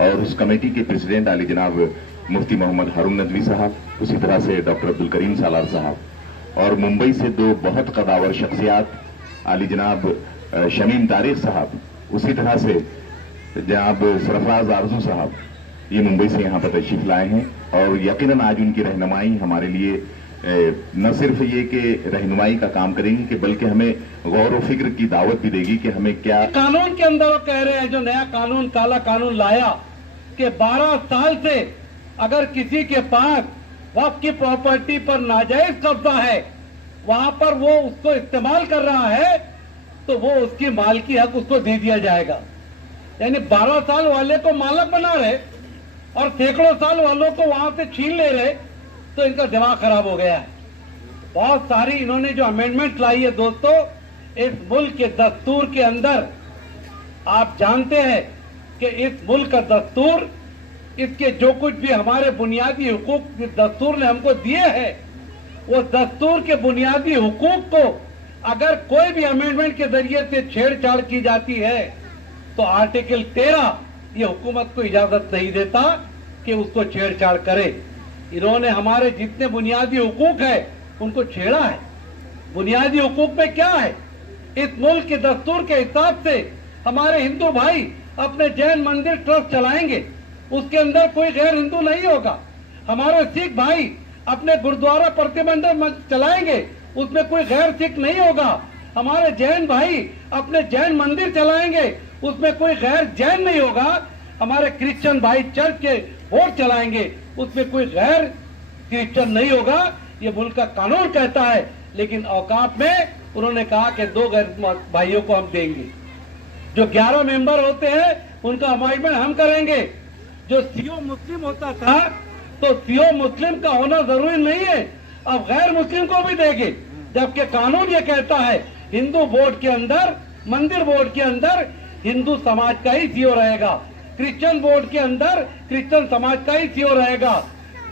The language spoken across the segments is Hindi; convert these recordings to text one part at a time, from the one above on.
और उस कमेटी के प्रेसिडेंट आली जनाब मुफ्ती मोहम्मद हारून नदवी साहब, उसी तरह से डॉक्टर अब्दुल करीम सालार साहब, और मुंबई से दो बहुत कदावर शख्सियात आली जनाब शमीम तारिक साहब, उसी तरह से जनाब सरफराज आरजू साहब, ये मुंबई से यहाँ पर तशरीफ लाए हैं। और यकीनन आज उनकी रहनुमाई हमारे लिए न सिर्फ ये कि रहनुमाई का काम करेंगी कि बल्कि हमें गौर व फिक्र की दावत भी देगी कि हमें क्या कानून के अंदर वो कह रहे हैं, जो नया कानून काला कानून लाया कि 12 साल से अगर किसी के पास वक्फ की प्रॉपर्टी पर नाजायज कब्जा है, वहां पर वो उसको इस्तेमाल कर रहा है, तो वो उसकी मालकी हक उसको दे दिया जाएगा। यानी 12 साल वाले को मालक बना रहे और सैकड़ों साल वालों को वहां से छीन ले रहे, तो इनका दिमाग खराब हो गया है। बहुत सारी इन्होंने जो अमेंडमेंट लाई है दोस्तों, इस मुल्क के दस्तूर के अंदर आप जानते हैं कि इस मुल्क का दस्तूर, इसके जो कुछ भी हमारे बुनियादी हुकूक दस्तूर ने हमको दिए हैं, वो दस्तूर के बुनियादी हुकूक को अगर कोई भी अमेंडमेंट के जरिए से छेड़छाड़ की जाती है, तो आर्टिकल 13 ये हुकूमत को इजाजत नहीं देता कि उसको छेड़छाड़ करे। इन्होंने हमारे जितने बुनियादी हुकूक है उनको छेड़ा है। बुनियादी हुकूक में क्या है? इस मुल्क के दस्तूर के हिसाब से हमारे हिंदू भाई अपने जैन मंदिर ट्रस्ट चलाएंगे, उसके अंदर कोई गैर हिंदू नहीं होगा। हमारे सिख भाई अपने गुरुद्वारा प्रतिबंधक चलाएंगे, उसमें कोई गैर सिख नहीं होगा। हमारे जैन भाई अपने जैन मंदिर चलाएंगे, उसमें कोई गैर जैन नहीं होगा। हमारे क्रिश्चियन भाई चर्च के वोट चलाएंगे, उसमें कोई गैर क्रिश्चियन नहीं होगा। ये मुल्क का कानून कहता है, लेकिन औकाफ में उन्होंने कहा कि 2 गैर भाइयों को हम देंगे। जो 11 मेंबर होते हैं उनका अपॉइंटमेंट हम करेंगे। जो सीओ मुस्लिम होता था, तो सीओ मुस्लिम का होना जरूरी नहीं है, अब गैर मुस्लिम को भी देंगे। जबकि कानून ये कहता है हिंदू बोर्ड के अंदर, मंदिर बोर्ड के अंदर हिंदू समाज का ही सीओ रहेगा, क्रिश्चियन बोर्ड के अंदर क्रिश्चियन समाज का ही सीओ रहेगा।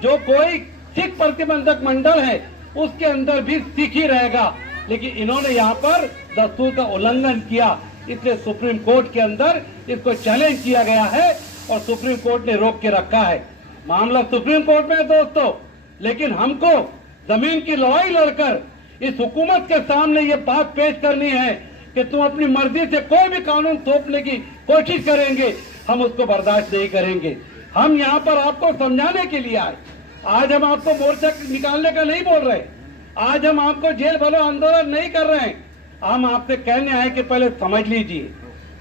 जो कोई सिख प्रतिबंधक मंडल है उसके अंदर भी सिख ही रहेगा। लेकिन इन्होंने यहाँ पर दस्तूर का उल्लंघन किया, इसलिए सुप्रीम कोर्ट के अंदर इसको चैलेंज किया गया है और सुप्रीम कोर्ट ने रोक के रखा है। मामला सुप्रीम कोर्ट में है दोस्तों, लेकिन हमको जमीन की लड़ाई लड़कर इस हुकूमत के सामने ये बात पेश करनी है कि तुम अपनी मर्जी से कोई भी कानून थोपने की कोशिश करेंगे, हम उसको बर्दाश्त नहीं करेंगे। हम यहाँ पर आपको समझाने के लिए आए। आज हम आपको मोर्चा निकालने का नहीं बोल रहे, आज हम आपको जेल भरो आंदोलन नहीं कर रहे हैं। हम आपसे कहने आए कि पहले समझ लीजिए,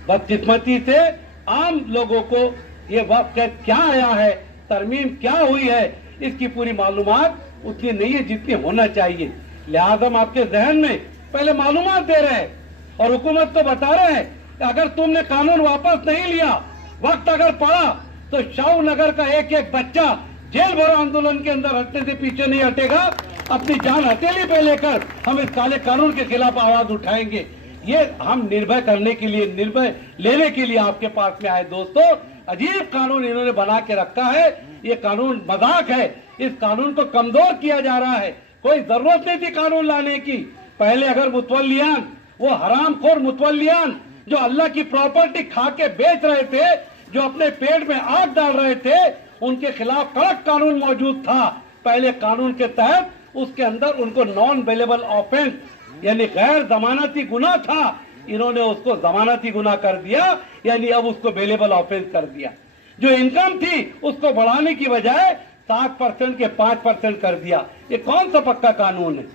बदकिस्मती से आम लोगों को ये वक्त क्या आया है, तरमीम क्या हुई है, इसकी पूरी मालूमात उतनी नहीं है जितनी होना चाहिए। लिहाजा हम आपके जहन में पहले मालूमात दे रहे हैं और हुकूमत को बता रहे हैं कि अगर तुमने कानून वापस नहीं लिया, वक्त अगर पड़ा, तो शाहू नगर का एक एक बच्चा जेल भरो आंदोलन के अंदर हटने से पीछे नहीं हटेगा। अपनी जान हथेली पे लेकर हम इस काले कानून के खिलाफ आवाज उठाएंगे। ये हम निर्भय करने के लिए, निर्भय लेने के लिए आपके पास में आए दोस्तों। अजीब कानून इन्होंने बना के रखा है, ये कानून मजाक है, इस कानून को कमजोर किया जा रहा है। कोई जरूरत नहीं थी कानून लाने की। पहले अगर मुतवल्लियान, वो हरामखोर मुतवल्लियान जो अल्लाह की प्रॉपर्टी खा के बेच रहे थे, जो अपने पेट में आग डाल रहे थे, उनके खिलाफ कड़क कानून मौजूद था। पहले कानून के तहत उसके अंदर उनको नॉन बेलेबल ऑफेंस यानी गैर जमानती गुनाह था, इन्होंने उसको जमानती गुनाह कर दिया, यानी अब उसको बेलेबल ऑफेंस कर दिया। जो इनकम थी उसको बढ़ाने की बजाय 7% के 5% कर दिया। ये कौन सा पक्का कानून है?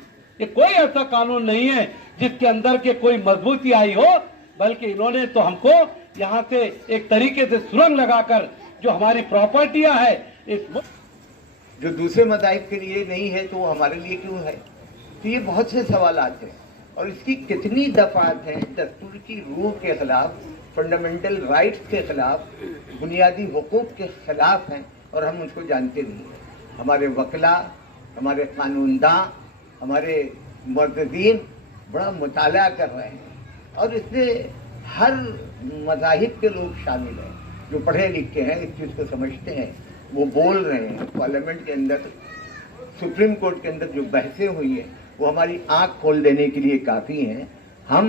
ये कोई ऐसा कानून नहीं है जिसके अंदर के कोई मजबूती आई हो, बल्कि इन्होंने तो हमको यहाँ से एक तरीके से सुरंग लगाकर जो हमारी प्रॉपर्टियां है, इस जो दूसरे मज़ाहिब के लिए नहीं है तो वो हमारे लिए क्यों है? तो ये बहुत से सवालात हैं और इसकी कितनी दफात हैं दस्तूर की रूह के खिलाफ, फंडामेंटल राइट्स के खिलाफ, बुनियादी हुकूक के खिलाफ हैं और हम उसको जानते नहीं हैं। हमारे वकला, हमारे कानूनदां, हमारे मुअज़्ज़िज़ीन बड़ा मुताला कर रहे हैं और इसमें हर मज़ाहिब के लोग शामिल हैं जो पढ़े लिखे हैं, इस चीज़ को समझते हैं। वो बोल रहे हैं पार्लियामेंट के अंदर, सुप्रीम कोर्ट के अंदर जो बहसें हुई हैं वो हमारी आंख खोल देने के लिए काफ़ी हैं। हम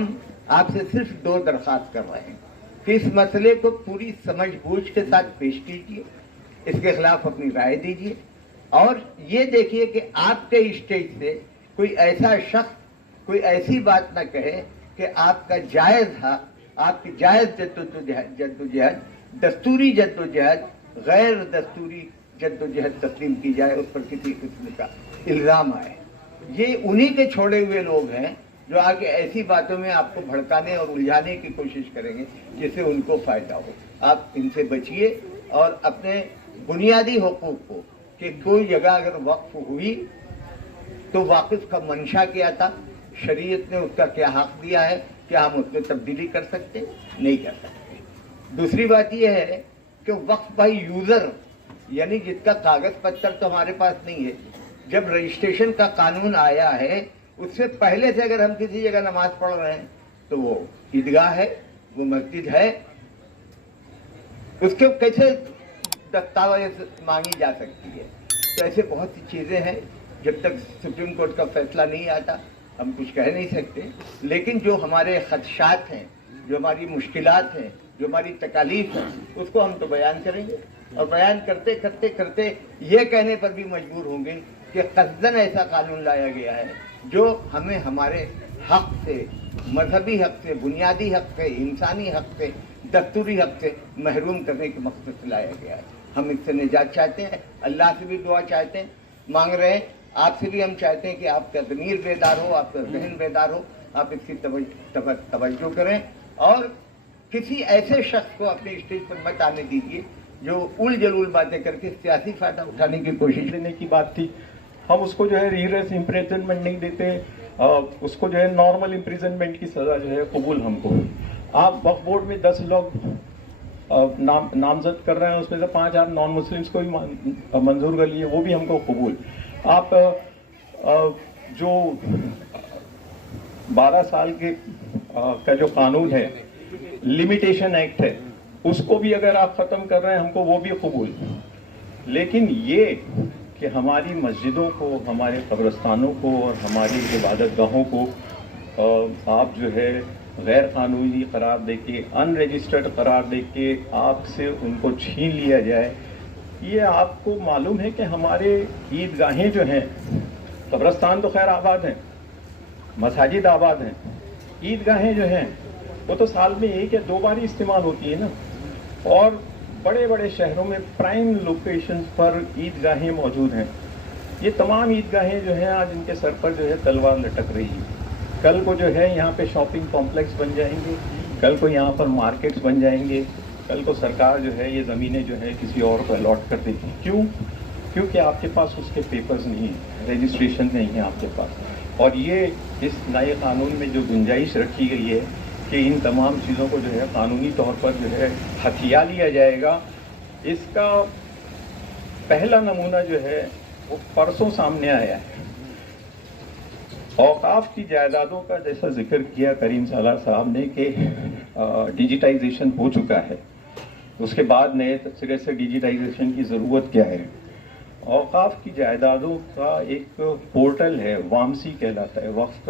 आपसे सिर्फ 2 दरख्वास्त कर रहे हैं। कि इस मसले को पूरी समझबूझ के साथ पेश कीजिए, इसके खिलाफ अपनी राय दीजिए और ये देखिए कि आपके स्टेज से कोई ऐसा शख्स कोई ऐसी बात ना कहे कि आपका जायज हक, आपकी जायज जद्दोजहद, दस्तूरी जद्दोजहद गैर दस्तूरी जद्दोजहद तस्लीम की जाए, उस पर किसी किस्म का इल्ज़ाम आए। ये उन्हीं के छोड़े हुए लोग हैं जो आगे ऐसी बातों में आपको भड़काने और उलझाने की कोशिश करेंगे जिससे उनको फायदा हो। आप इनसे बचिए और अपने बुनियादी हुकूक को, कि कोई जगह अगर वक्फ हुई तो वाक़िफ़ का मंशा क्या था, शरीयत ने उसका क्या हक दिया है, क्या हम उसमें तब्दीली कर सकते, नहीं कर सकते। दूसरी बात यह है कि वक्फ बाई यूज़र, यानी जिसका कागज़ पत्तर तो हमारे पास नहीं है, जब रजिस्ट्रेशन का कानून आया है उससे पहले से अगर हम किसी जगह नमाज पढ़ रहे हैं तो वो ईदगाह है, वो मस्जिद है, उसके कैसे दस्तावेज मांगी जा सकती है। तो ऐसे बहुत सी चीज़ें हैं, जब तक सुप्रीम कोर्ट का फैसला नहीं आता हम कुछ कह नहीं सकते। लेकिन जो हमारे खदशात हैं, जो हमारी मुश्किलात हैं, जो हमारी तकालीफ है, उसको हम तो बयान करेंगे और बयान करते करते करते ये कहने पर भी मजबूर होंगे कि कस्दन ऐसा कानून लाया गया है जो हमें हमारे हक से, मजहबी हक से, बुनियादी हक से, इंसानी हक से, दस्तूरी हक से महरूम करने के मकसद से लाया गया है। हम इससे निजात चाहते हैं, अल्लाह से भी दुआ चाहते हैं, मांग रहे हैं, आपसे भी हम चाहते हैं कि आपका ज़मीर बेदार हो, आपका जहन बेदार हो, आप इसकी तवज्जो करें और किसी ऐसे शख्स को अपने स्टेज पर मत आने दीजिए जो उल जलूल बातें करके सियासी फायदा उठाने की कोशिश लेने की बात थी। हम उसको जो है रीगरस इम्प्रिजनमेंट नहीं देते, उसको जो है नॉर्मल इम्प्रिजनमेंट की सज़ा जो है कबूल हमको। आप वक्फ बोर्ड में 10 लोग नामजद कर रहे हैं, उसमें से 5 आप नॉन मुस्लिम्स को भी मंजूर कर लिए, वो भी हमको कबूल। आप जो 12 साल के का जो कानून है, लिमिटेशन एक्ट है, उसको भी अगर आप ख़त्म कर रहे हैं हमको वो भी कबूल। लेकिन ये कि हमारी मस्जिदों को, हमारे कब्रस्तानों को और हमारी इबादत गाहों को आप जो है गैर कानूनी करार देके, अनरजिस्टर्ड करार देके आपसे उनको छीन लिया जाए। ये आपको मालूम है कि हमारे ईदगाहें जो हैं, कब्रस्तान तो खैर आबाद हैं, मसाजिद आबाद हैं, ईदगाहें जो हैं वो तो साल में 1 या 2 बार ही इस्तेमाल होती है ना। और बड़े बड़े शहरों में प्राइम लोकेशंस पर ईदगाहें मौजूद हैं। ये तमाम ईदगाहें जो हैं आज इनके सर पर जो है तलवार लटक रही है। कल को जो है यहाँ पे शॉपिंग कॉम्प्लेक्स बन जाएंगे, कल को यहाँ पर मार्केट्स बन जाएंगे, कल को सरकार जो है ये ज़मीनें जो है किसी और को अलॉट कर देगी। क्यों? क्योंकि आपके पास उसके पेपर्स नहीं है, रजिस्ट्रेशन नहीं है आपके पास। और ये इस नए कानून में जो गुंजाइश रखी गई है कि इन तमाम चीज़ों को जो है कानूनी तौर पर जो है हथिया लिया जाएगा, इसका पहला नमूना जो है वो परसों सामने आया है। औकाफ की जायदादों का जैसा जिक्र किया करीम सालार साहब ने कि डिजिटाइजेशन हो चुका है, उसके बाद नए सिरे से डिजिटाइजेशन की ज़रूरत क्या है। औकाफ की जायदादों का एक पोर्टल है, वामसी कहलाता है, वक्फ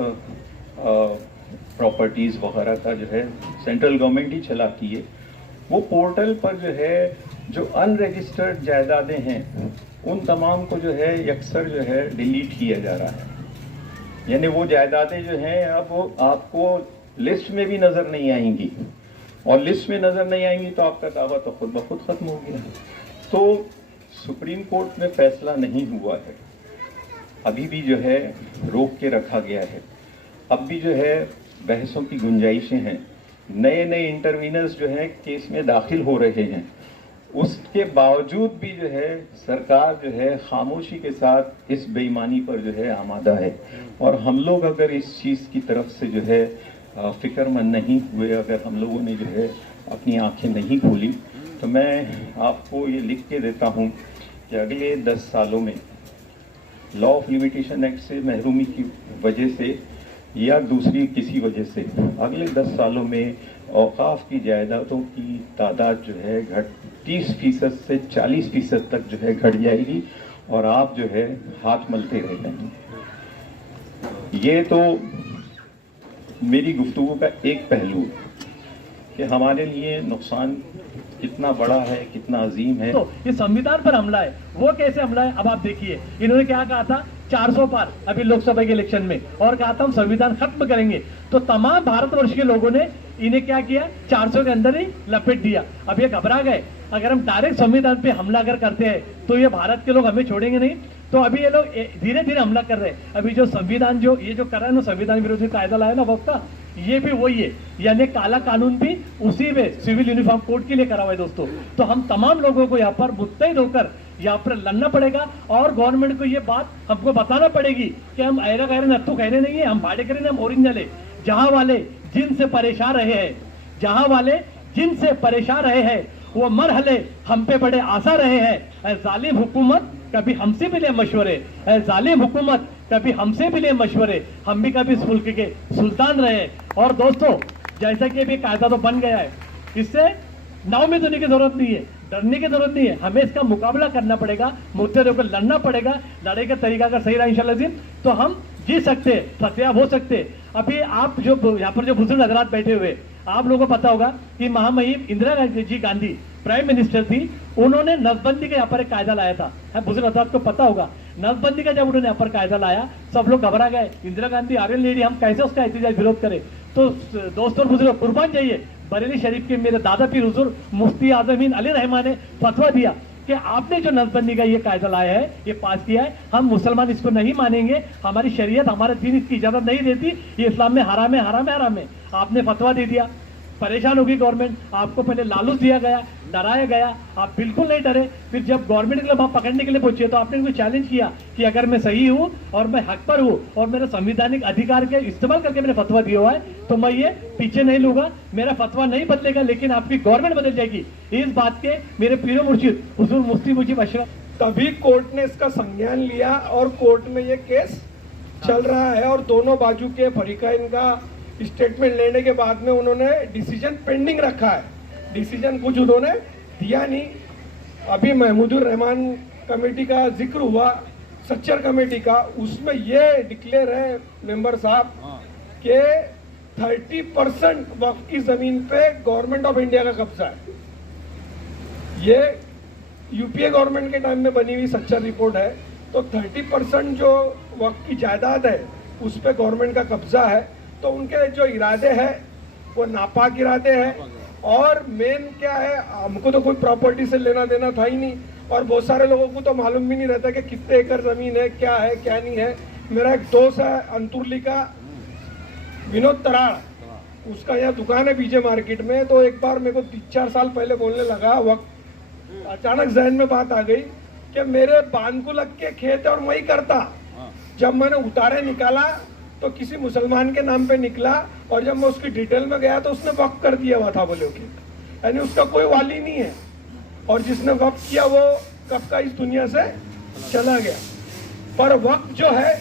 प्रॉपर्टीज़ वगैरह का जो है सेंट्रल गवर्नमेंट ही चलाती है। वो पोर्टल पर जो है जो अनरजिस्टर्ड जायदादें हैं उन तमाम को जो है यकसर जो है डिलीट किया जा रहा है। यानी वो जायदादें जो हैं अब वो आपको लिस्ट में भी नज़र नहीं आएंगी, और लिस्ट में नज़र नहीं आएंगी तो आपका दावा तो खुद ब खुद ख़त्म हो गया। तो सुप्रीम कोर्ट में फैसला नहीं हुआ है, अभी भी जो है रोक के रखा गया है, अब भी जो है बहसों की गुंजाइशें हैं, नए नए इंटरवीनर्स जो हैं केस में दाखिल हो रहे हैं। उसके बावजूद भी जो है सरकार जो है खामोशी के साथ इस बेईमानी पर जो है आमादा है। और हम लोग अगर इस चीज़ की तरफ से जो है फ़िक्रमंद नहीं हुए, अगर हम लोगों ने जो है अपनी आंखें नहीं खोली, तो मैं आपको ये लिख के देता हूँ कि अगले 10 सालों में लॉ ऑफ लिमिटेशन एक्ट से महरूमी की वजह से या दूसरी किसी वजह से अगले 10 सालों में औकाफ की जायदादों की तादाद जो है 30% से 40% तक जो है घट जाएगी और आप जो है हाथ मलते रह जाएंगे। ये तो मेरी गुफ्तगू का एक पहलू। कि हमारे लिए नुकसान कितना बड़ा है, कितना अजीम है। तो ये संविधान पर हमला है, वो कैसे हमला है अब आप देखिए। इन्होंने क्या कहा था 400 पार अभी लोकसभा के इलेक्शन में, और कहा था हम संविधान खत्म करेंगे। तो तमाम भारतवर्ष के लोगों ने इन्हें क्या किया, 400 के अंदर ही लपेट दिया। अब ये घबरा गए, अगर हम डायरेक्ट संविधान पे हमला अगर करते हैं तो ये भारत के लोग हमें छोड़ेंगे नहीं। तो अभी ये लोग धीरे धीरे हमला कर रहे हैं। अभी जो संविधान जो ये जो कर रहा है ना, संविधान विरोधी कायदा लाया ना वक्त का, ये भी वही है, यानी काला कानून भी उसी में सिविल यूनिफॉर्म कोड के लिए करा हुआ है दोस्तों। तो हम तमाम लोगों को यहाँ पर मुत्तैद होकर यहाँ पर लड़ना पड़ेगा, और गवर्नमेंट को ये बात हमको बताना पड़ेगी कि हम ऐरा गैर नत्थु कहने नहीं है, हम भाड़े करें, हम ओरिजिनल है। जहां वाले जिनसे परेशान रहे हैं, जहां वाले जिनसे परेशान रहे हैं, वो मरहले हम पे बड़े आसा रहे हैं। जालिम हुकूमत कभी हमसे भी ले मशवरे, जालिम हुकूमत कभी हमसे भी ले मशवरे, हम भी कभी इस मुल्क के सुल्तान रहे। और दोस्तों जैसा कि अभी कायदा तो बन गया है, इससे नाउमीद होने की जरूरत नहीं है, डरने की जरूरत नहीं है, हमें इसका मुकाबला करना पड़ेगा, मुद्दे होकर लड़ना पड़ेगा। लड़ाई का तरीका अगर सही रहा इंशाल्लाह दिन तो हम जीत सकते, फतेहाब हो सकते। अभी आप जो यहाँ पर जो बुजुर्ग हजरात बैठे हुए, आप लोगों को पता होगा कि महामहिम इंदिरा गांधी प्राइम मिनिस्टर थी, उन्होंने नसबंदी का यहाँ पर एक कायदा लाया था। बुजुर्ग हजरात को पता होगा, नसबंदी का जब उन्होंने यहाँ पर कायदा लाया सब लोग घबरा गए, इंदिरा गांधी आर्यन लेडी, हम कैसे उसका एहतजाज विरोध करें। तो दोस्तों बुजुर्ग कुर्बान जाइए, बरेली शरीफ के मेरे दादा पीर हुजूर मुफ्ती आजमीन अली रहमान ने फतवा दिया कि आपने जो नसबंदी का ये कायदा लाया है, ये पास किया है, हम मुसलमान इसको नहीं मानेंगे, हमारी शरीयत हमारा दीन इसकी इजाजत नहीं देती, ये इस्लाम में हराम है, हराम है, हराम है। आपने फतवा दे दिया, परेशान होगी गवर्नमेंट, आपको पहले लालूच दिया गया, डराया गया, आप बिल्कुल नहीं डरे। फिर जब गवर्नमेंट के लिए वहां पकड़ने के लिए पहुंचे तो आपने इनको चैलेंज किया कि अगर मैं सही हूं और मैं हक पर हूं और मेरे संवैधानिक अधिकार के इस्तेमाल करके मैंने फतवा दिया हुआ है तो मैं ये पीछे नहीं लूंगा, मेरा फतवा नहीं बदलेगा, लेकिन आपकी गवर्नमेंट बदल जाएगी। इस बात के मेरे पीरो मुर्शिद हुजूर मुफ्ती मुजीब अशरफ, तभी कोर्ट ने इसका संज्ञान लिया और कोर्ट में ये केस चल रहा है। और दोनों बाजू के फरीकाइन का स्टेटमेंट लेने के बाद में उन्होंने डिसीजन पेंडिंग रखा है, डिसीजन कुछ उन्होंने दिया नहीं। अभी महमूदुर रहमान कमेटी का जिक्र हुआ, सच्चर कमेटी का, उसमें ये डिक्लेयर है मेंबर साहब कि 30% वक्फ की जमीन पे गवर्नमेंट ऑफ इंडिया का कब्जा है। ये यूपीए गवर्नमेंट के टाइम में बनी हुई सच्चर रिपोर्ट है। तो 30% जो वक्फ की जायदाद है उस पर गवर्नमेंट का कब्जा है। तो उनके जो इरादे हैं वो नापाक इरादे हैं। और मेन क्या है, हमको तो कोई प्रॉपर्टी से लेना देना था ही नहीं, और बहुत सारे लोगों को तो मालूम भी नहीं रहता कि कितने एकड़ जमीन है, क्या नहीं है। मेरा एक दोस्त है अंतुरली का, विनोद तराड़, उसका यहाँ दुकान है बीजे मार्केट में। तो एक बार मेरे को 3-4 साल पहले बोलने लगा, वक्त अचानक जहन में बात आ गई कि मेरे बांध को लग के खेत है और मैं ही करता। जब मैंने उतारे निकाला तो किसी मुसलमान के नाम पे निकला, और जब मैं उसकी डिटेल में गया तो उसने वक्फ कर दिया हुआ था बोले कि, यानी उसका कोई वाली नहीं है, और जिसने वक्फ किया वो कब का इस दुनिया से चला गया। पर वक्फ जो है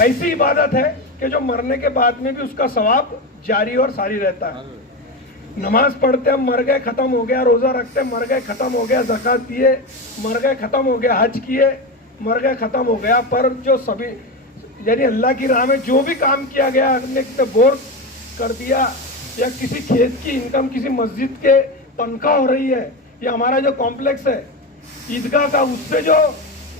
ऐसी इबादत है कि जो मरने के बाद में भी उसका सवाब जारी और सारी रहता है। नमाज पढ़ते हम मर गए खत्म हो गया, रोजा रखते मर गए खत्म हो गया, ज़कात दिए मर गए खत्म हो गया, हज किए मर गए खत्म हो गया। पर जो सभी यानी अल्लाह की राह में जो भी काम किया गया, हमने बोर कर दिया या किसी खेत की इनकम, किसी मस्जिद के तनख्वाह हो रही है, या हमारा जो कॉम्प्लेक्स है ईदगाह का, उससे जो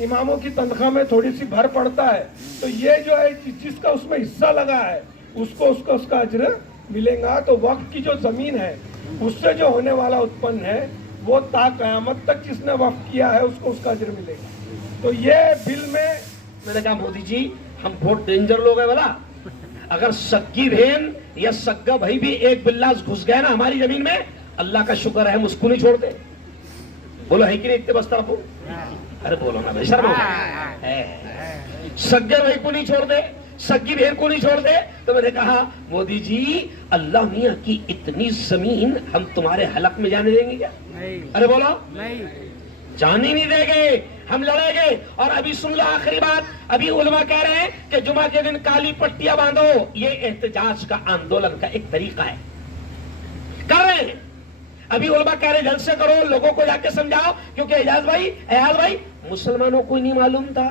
इमामों की तनख्वाह में थोड़ी सी भर पड़ता है, तो ये जो है जिसका उसमें हिस्सा लगा है उसको उसका अज्र मिलेगा। तो वक्त की जो जमीन है उससे जो होने वाला उत्पन्न है वो ता कयामत तक जिसने वक्त किया है उसको उसका अज्र मिलेगा। तो ये बिल में मैंने कहा मोदी जी हम बहुत डेंजर लोग हैं बोला, अगर सग्गी बहन या सग्गा भाई भी एक बिल्ला घुस गए ना हमारी जमीन में, अल्लाह का शुक्र है हम उसको नहीं छोड़ते। बोलो है कि नहीं इतने बस्ता आपको? अरे बोलो ना भाई, शर्म सग्गे भाई को नहीं छोड़ते, सग्गी बहन को नहीं छोड़ते। तो मैंने कहा मोदी जी अल्लाह मियां की इतनी जमीन हम तुम्हारे हलक में जाने देंगे क्या? अरे बोलो नहीं, जाने नहीं देंगे, हम लड़ेंगे। और अभी सुन लो आखिरी बात, अभी उलमा कह रहे हैं कि जुमा के दिन काली पट्टियां बांधो, ये एहतजाज का आंदोलन का एक तरीका है, कर रहे हैं। अभी उलमा कह रहे जल्द से करो, लोगों को जाके समझाओ, क्योंकि एजाज भाई मुसलमानों को नहीं मालूम था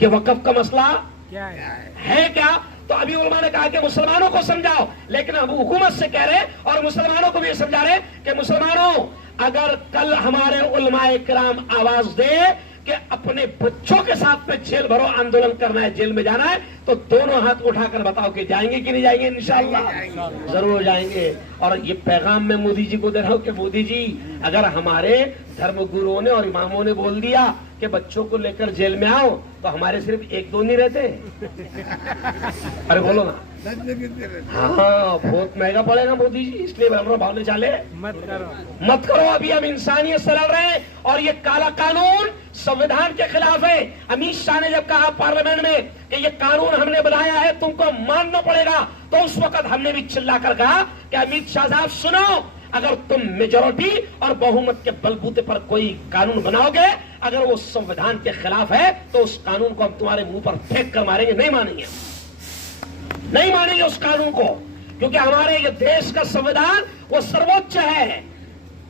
कि वक़्फ़ का मसला क्या है क्या? तो अभी उलमा ने कहा कि मुसलमानों को समझाओ, लेकिन अब हुकूमत से कह रहे और मुसलमानों को भी समझा रहे कि मुसलमानों, अगर कल हमारे उलमाए किराम आवाज दे कि अपने बच्चों के साथ में जेल भरो आंदोलन करना है, जेल में जाना है, तो दोनों हाथ उठाकर बताओ कि जाएंगे कि नहीं जाएंगे? इंशाअल्लाह जरूर जाएंगे। और ये पैगाम मैं मोदी जी को दे रहा हूं कि मोदी जी, अगर हमारे धर्म गुरुओं ने और इमामों ने बोल दिया कि बच्चों को लेकर जेल में आओ, तो हमारे सिर्फ एक दो नहीं रहते। अरे बोलो ना। हाँ, बहुत महंगा पड़ेगा मोदी जी, इसलिए भावने चाले मत करो। अभी हम इंसानियत से लड़ रहे हैं और ये काला कानून संविधान के खिलाफ है। अमित शाह ने जब कहा पार्लियामेंट में कि ये कानून हमने बनाया है, तुमको मानना पड़ेगा, तो उस वक्त हमने भी चिल्लाकर कहा कि अमित शाह साहब सुनो, अगर तुम मेजोरिटी और बहुमत के बलबूते पर कोई कानून बनाओगे, अगर वो संविधान के खिलाफ है, तो उस कानून को हम तुम्हारे मुंह पर फेंक कर मारेंगे। नहीं मानेंगे, नहीं मानेंगे उस कानून को, क्योंकि हमारे ये देश का संविधान वो सर्वोच्च है।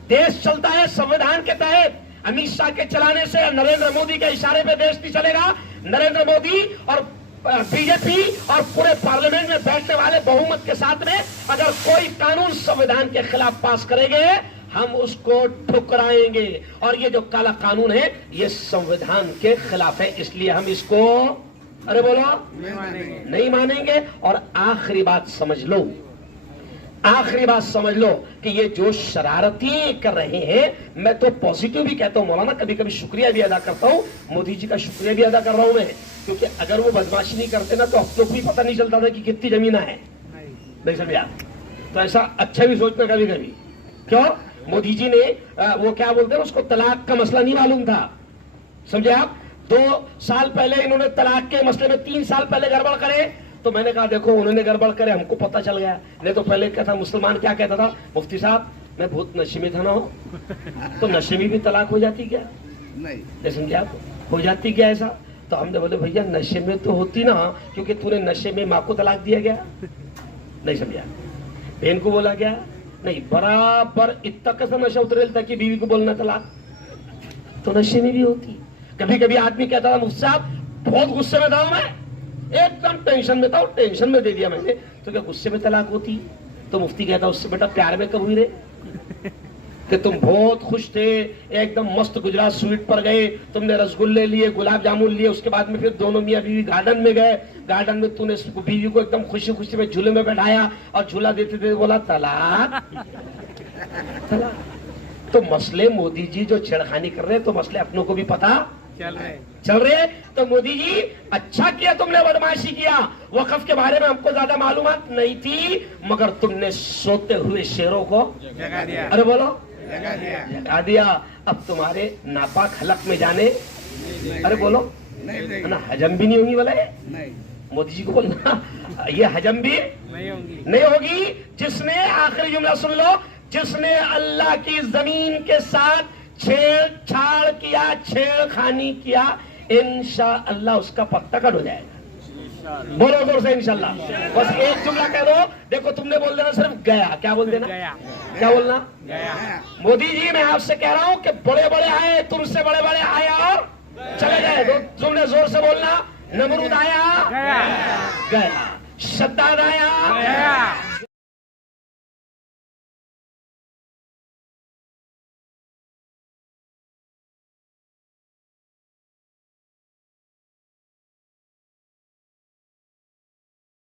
देश चलता है संविधान के तहत। अमित शाह के चलाने से, नरेंद्र मोदी के इशारे पे देश नहीं चलेगा। नरेंद्र मोदी और बीजेपी और पूरे पार्लियामेंट में बैठने वाले बहुमत के साथ में अगर कोई कानून संविधान के खिलाफ पास करेंगे, हम उसको ठुकराएंगे। और ये जो काला कानून है, ये संविधान के खिलाफ है, इसलिए हम इसको, अरे बोलो, नहीं मानेंगे। और आखिरी बात समझ लो, आखिरी बात समझ लो कि ये जो शरारती कर रहे हैं, मैं तो पॉजिटिव भी कहता हूं मौलाना, कभी कभी शुक्रिया भी अदा करता हूं, मोदी जी का शुक्रिया भी अदा कर रहा हूं मैं, क्योंकि अगर वो बदमाशी नहीं करते ना, तो हम लोग भी पता नहीं चलता था कि कितनी जमीन है। नहीं समझा? तो ऐसा अच्छा भी सोचना कभी कभी। क्यों? मोदी जी ने वो क्या बोलते हैं उसको, तलाक का मसला नहीं मालूम था, समझे आप? 2 साल पहले इन्होंने तलाक के मसले में 3 साल पहले गड़बड़ करे, तो मैंने कहा देखो उन्होंने गड़बड़ करे, हमको पता चल गया। नहीं तो पहले कहता मुसलमान क्या कहता था, मुफ्ती साहब मैं बहुत नशे में था ना, हो तो नशे में भी तलाक हो जाती क्या? नहीं समझे आप? हो जाती क्या ऐसा? तो हमने बोले भैया नशे में तो होती ना, क्योंकि तूने नशे में माँ को तलाक दिया गया। नहीं समझा? बहन को बोला गया नहीं, बराबर इतना कैसा नशा उतरेल था कि बीवी को बोलना तलाक, तो नशे में भी होती। कभी कभी आदमी कहता था मुफ्ती साहब बहुत गुस्से में था मैं, एकदम टेंशन में था, टेंशन में दे दिया मैंने, तो क्या गुस्से में तलाक होती? तो मुफ्ती कहता उससे बेटा प्यार में कब हुई रे, कि तुम बहुत खुश थे, एकदम मस्त गुजरात स्वीट पर गए, तुमने रसगुल्ले लिए, गुलाब जामुन लिए, उसके बाद में फिर दोनों मियां बीवी गार्डन में गए, गार्डन में तूने बीवी को एकदम खुशी खुशी में झूले में बैठाया और झूला देते थे बोला तलाक। तलाक। तो मसले मोदी जी जो छेड़खानी कर रहे हैं, तो मसले अपनों को भी पता चल रहे। तो मोदी जी अच्छा किया तुमने बदमाशी किया, वक़्फ़ के बारे में हमको ज्यादा मालूमात नहीं थी, मगर तुमने सोते हुए शेरों को जगा दिया। अरे बोलो, जगा दिया। अब तुम्हारे नापाक हलक में जाने, अरे बोलो ना, हजम भी नहीं होगी बोला मोदी जी को बोलना, ये हजम भी नहीं होगी। जिसने, आखिरी जुमला सुन लो, जिसने अल्लाह की जमीन के साथ छेड़छाड़ किया, छेड़खानी किया, इंशाअल्लाह उसका पत्ता कट हो जाएगा। बोलो जोर से इंशाअल्लाह। बस एक जुमला कह दो, देखो तुमने बोल देना सिर्फ गया, क्या बोल देना, क्या बोलना, गया। मोदी जी मैं आपसे कह रहा हूं कि बड़े बड़े आए, तुमसे बड़े बड़े आए और चले गए। तो तुमने जोर से बोलना, नमरूद आया गया, शद्दाद आया